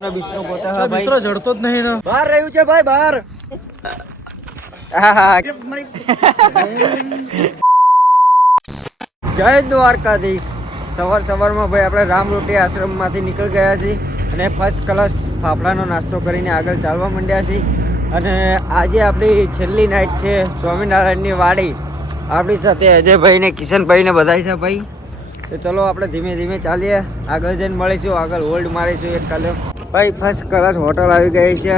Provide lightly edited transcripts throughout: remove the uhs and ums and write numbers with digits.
વિષ્ણુ પોતા હા ભાઈ મિત્ર જડતો જ નહીં ને બહાર રહ્યું છે ભાઈ બહાર. જય દ્વારકાધીશ. સવારમાં ભાઈ આપણે રામરોટી આશ્રમમાંથી નીકળી ગયા છીએ અને ફર્સ્ટ ક્લાસ ફાફડાનો નાસ્તો કરીને આગળ ચાલવા માંડ્યા છીએ. અને આજે આપણી છેલ્લી નાઇટ છે સ્વામિનારાયણની વાડી. આપણી સાથે અજયભાઈ ને કિશનભાઈ ને બધા છે ભાઈ. તો ચલો આપણે ધીમે ધીમે ચાલીએ, આગળ જઈને મળીશું, આગળ હોલ્ડ મારીશું એક કાલે. ભાઈ ફર્સ્ટ ક્લાસ હોટલ આવી ગઈ છે,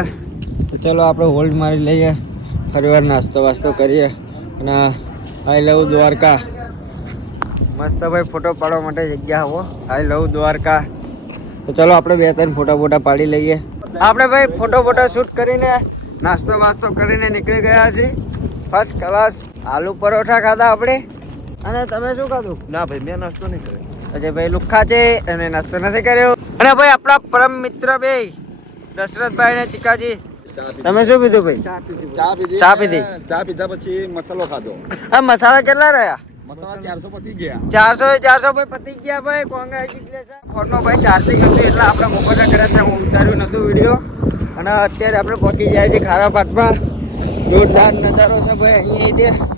તો ચલો આપણે હોલ્ડ મારી લઈએ, ફરીવાર નાસ્તો વાસ્તો કરીએ. અને આઈ લવ દ્વારકા. મસ્ત ભાઈ ફોટો પાડવા માટે જગ્યા હો. આઈ લવ દ્વારકા. તો ચલો આપણે 2-3 ફોટા પાડી લઈએ. આપણે ભાઈ ફોટો શૂટ કરીને નાસ્તો વાસ્તો કરીને નીકળી ગયા છીએ. ફર્સ્ટ ક્લાસ આલુ પરોઠા ખાધા આપણે. અને તમે શું ખાધું? ના ભાઈ મેં નાસ્તો નહીં કર્યો. અજયભાઈ લુખ્ખા છે અને નાસ્તો નથી કર્યો. અને ભાઈ આપણા પરમ મિત્ર બે દશરથભાઈ ને ચીકાજી, તમે શું પીધું ભાઈ? ચા પીધા પછી મસાલો ખાધો. હા, મસાલા કેટલા રહ્યા? મસાલા 400 પતી ગયા. 400 ભાઈ પતી ગયા ભાઈ. કોંગ્રેચ્યુલેશન. ફોનમાં ભાઈ ચાર્જિંગ હતું એટલે આપણે મોબાઈલ કર્યા હું ઉતાર્યું નતું વિડીયો. અને અત્યારે આપણે પહોંચી જાય છે ખારા પાટમાં. જોરદાર નજારો છે ભાઈ અહીંયા.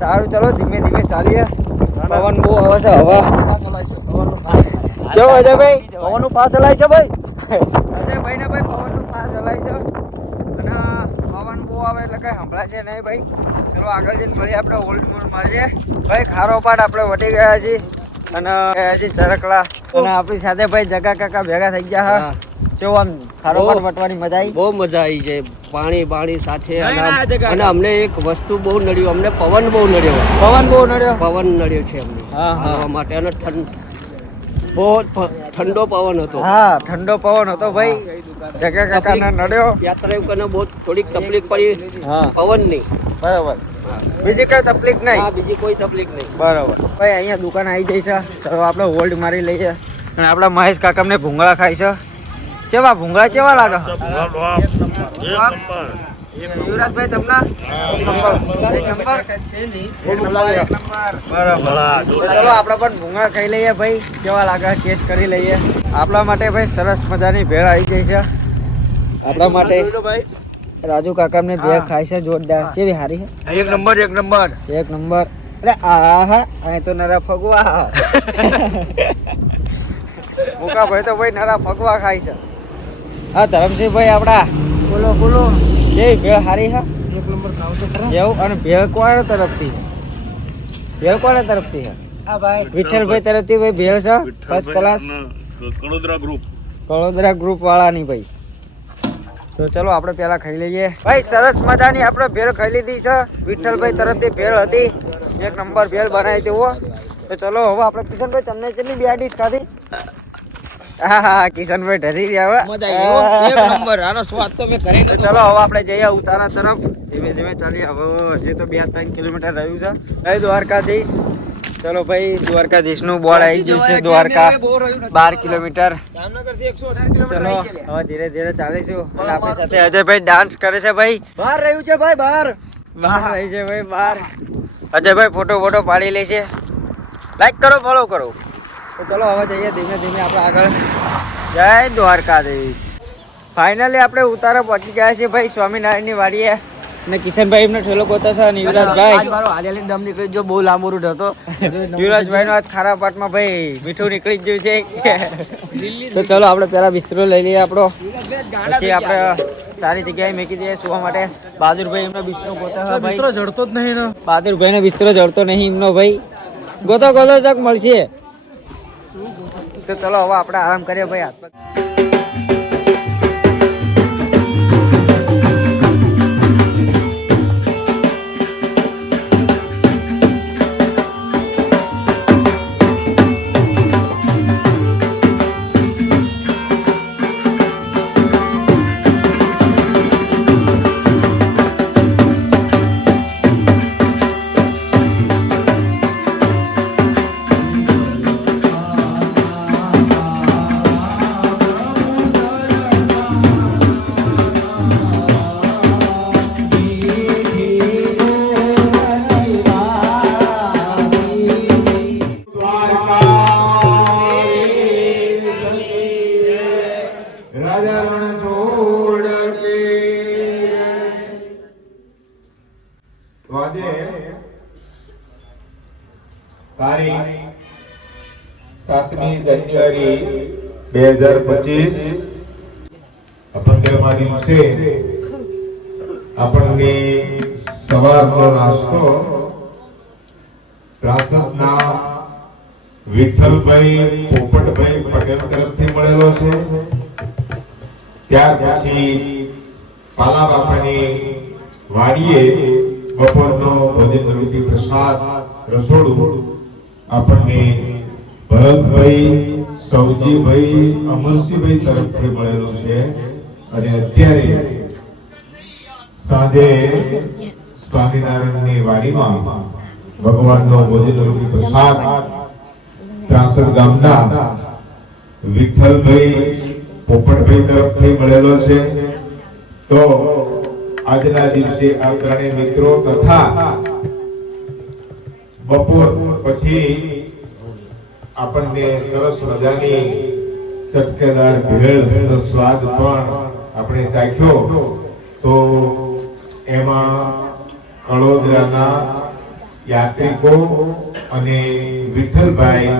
સારું ચલો ધીમે ધીમે ચાલીએ. પવન બહુ આવે છે. હવા કેવો અજયભાઈ? પવનનું પાસ હલાય છે ભાઈ. અજયભાઈ ને ભાઈ પવનનું પાસ હલાય છે. અને પવન બહુ આવે એટલે કઈ સંભળાય છે નહીં ભાઈ. ચલો આગળ જઈને મળીએ, આપણે હોલ્ડ મોડ મારીએ ભાઈ. ખારો પાટ આપણે વટી ગયા છીએ અને ગયા છીએ ચરકલા. અને આપણી સાથે ભાઈ જગા કાકા ભેગા થઈ ગયા. હા, કેવું આમ ખારો પાટ વટવાની મજા આવી? બહુ મજા આવી છે. પાણી સાથે અને અમને એક વસ્તુ બહુ નડ્યું, અમને પવન બહુ નડ્યો છે અમને આવવા માટે. અને બહુ ઠંડો પવન હતો. હા, ઠંડો પવન હતો ભાઈ. જગા કાકાને નડ્યો. યાત્રાળુઓને બહુ થોડીક તકલીફ પડી પવનની. બરાબર, બીજી કઈ તકલીફ નહીં? હા, બીજી કોઈ તકલીફ નહીં. બરાબર ભાઈ. અહીંયા દુકાન આવી જઈ છે, તો આપણે હોલ્ડ મારી લઈએ. અને આપણા મહેશ કાકા ને ભૂંગળા ખાય છે. કેવા ભૂંગળા કેવા લાગે? યુવરાજભાઈ તમને ચલો આપણે પણ ભૂંગળા ખાઈ લઈએ ભાઈ. કેવા લાગે ટેસ્ટ કરી લઈએ. આપણા માટે ભાઈ સરસ મજાની ભેળ આવી ગઈ છે. આપણા માટે રાજુ કાકા ને ભેળ ખાય છે જોરદાર. કેવી સારી છે? એક નંબર. અરે આ અહીં તો નરા ફગવા. મુકા ભાઈ તો ભાઈ નરા ફગવા ખાય છે. હા, ધરમસિંહભાઈ આપડા બોલો કેવી ભેળ સારી છે? એક નંબર ખાવ તો ખરા. એવું? અને ભેળ કોણ તરફથી છે? ભેળ કોના તરફથી છે? હા ભાઈ, વિઠ્ઠલભાઈ તરફથી ભાઈ ભેળ છે. ફર્સ્ટ ક્લાસ કળોદરા ગ્રુપ વાળાની ભાઈ. તો ચલો આપણે પેલા ખાઈ લઈએ ભાઈ. સરસ મજાની આપણે ભેળ ખાઈ લીધી છે. વિઠ્ઠલભાઈ તરફથી ભેળ હતી. એક નંબર ભેળ બનાવી દેવો. તો ચલો હવે આપણે કિશનભાઈ તમને કેટલી 2 ડીશ ખાધી? હા, કિશનભાઈ ડરી રહ્યા હવે. એક નંબર. આનો સ્વાદ તો મેં કરી તો ચલો હવે આપણે જઈએ ઉતારા તરફ. ધીમે ધીમે ચાલીએ. હવે હજી તો 2-3 કિલોમીટર રહ્યું છે. જય દ્વારકાધીશ. ચલો ભાઈ, દ્વારકાધીશનું બોર્ડ આવી ગયું છે. દ્વારકા 12 કિલોમીટર. ચલો હવે ધીરે ધીરે ચાલીશું. અને આપણી સાથે અજયભાઈ ડાન્સ કરે છે ભાઈ. બહાર રહ્યું છે ભાઈ, બહાર રહી છે ભાઈ, બહાર. અજયભાઈ ફોટો પાડી લે છે. લાઈક કરો, ફોલો કરો. તો ચલો હવે જઈએ ધીમે ધીમે આપણે આગળ. જય દ્વારકાધીશ. ફાઇનલી આપણે ઉતારા પહોંચી ગયા છીએ ભાઈ સ્વામિનારાયણની વાડીએ. અને કિશનભાઈ એમનો ઠેલો ગોતો છે. અને યુવરાજભાઈ દમ નીકળી ગયો. બહુ લાંબો રૂટ હતો. યુવરાજભાઈ નો આજ ખારા પાટમાં ભાઈ મીઠું નીકળી ગયું છે. તો ચલો આપણે પેલા બિસ્તરો લઈ લઈએ આપણો. પછી આપણે સારી જગ્યાએ મૂકી દઈએ સુવા માટે. બહાદુરભાઈ એમનો બિસ્તરો ગોતો છે ભાઈ. મિત્ર જડતો જ નહીં ને. બહાદુરભાઈ નો બિસ્તરો જડતો નહીં એમનો ભાઈ. ગોતો ચક મળશે. તો ચલો હવે આપણે આરામ કરીએ ભાઈ. હાથ પગ 7મી જાન્યુઆરી 2025 અપંગરમાં દિવસે આપણને સવારનો નાસ્તો પ્રાસદના વિઠ્ઠલભાઈ પોપટભાઈ પટેલ તરફથી મળેલો છે. ત્યાર પછી પાલા બાપાની વાડીએ બપોરનો ભોજન રૂપી પ્રસાદ રસોડું આપણને ભરતભાઈ, સૌજીભાઈ, અમરસિંહભાઈ તરફથી મળેલું છે. અને અત્યારે સાંજે સ્વામિનારાયણની વાડીમાં ભગવાનનો ભોજન રૂપી પ્રસાદ ત્રાસદ ગામના વિઠ્ઠલભાઈ પોપટભાઈ તરફથી મળેલો છે. તો આજના દિવસે આ ત્રણેય મિત્રો તથા બપોર પછી આપણને સરસ મજાની ચટકેદાર ભેળનો સ્વાદ પણ આપણે ચાખ્યો. તો એમાં કળોદરાના યાત્રિકો અને વિઠ્ઠલભાઈ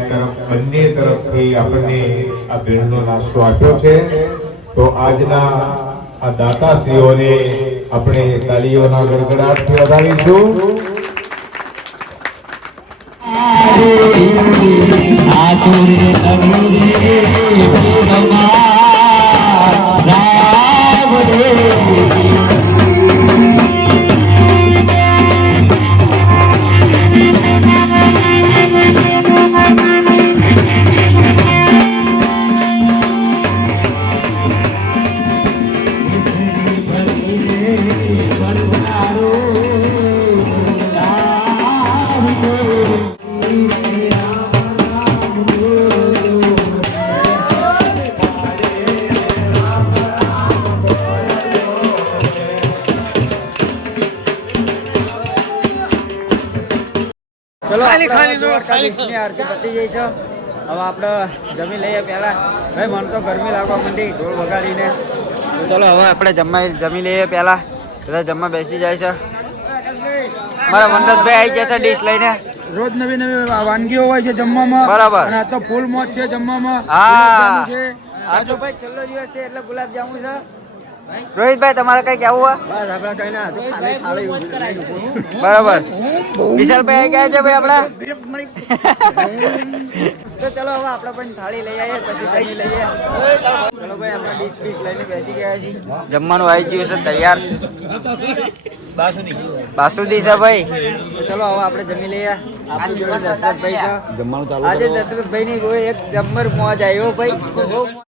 બંને તરફથી આપણને આ ભેળનો નાસ્તો આપ્યો છે. તો આજના આ દાતાશ્રીઓને આપણે તાળીઓના ગડગડાટથી વધાવીશું. ચલો ખાલી આરતી પતી ગઈ છે. હવે આપણે જમી લઈએ પહેલા. ભાઈ મને તો ગરમી લાગવા માંડી ઢોલ વગાડીને. તો ચલો હવે આપણે જમી લઈએ પહેલા. બધા જમવા બેસી જાય છે. મારા વનરાજભાઈ આવી જશે ડીશ લઈને. રોજ નવી નવી વાનગીઓ હોય છે જમવામાં. બરાબર. અને આ તો ફૂલ મોજ છે જમવામાં. હા છે આજે ભાઈ છેલ્લો દિવસ છે એટલે ગુલાબ જાંબુ છે. રોહિતભાઈ તમારે કઈ કેવું હોય? બસ આપણે કઈ ના હતું ખાલી ખાલી બરાબર. વિશાલભાઈ આવી ગયા છે ભાઈ આપડા. તો ચલો હવે આપણે પણ થાળી લઈ આવીએ પછી જમી લઈએ. ચલો ભાઈ આપણે ડીશ બીશ લઈને બેસી ગયા છીએ. જમવાનું આવી ગયું છે તૈયાર. બાસુદી છે ભાઈ. તો ચલો હવે આપણે જમી લઈએ. આપણી જોડે દશરથભાઈ છે. જમવાનું ચાલુ આજે દશરથભાઈ ની એક જમ્મર મોજ આવ્યો ભાઈ.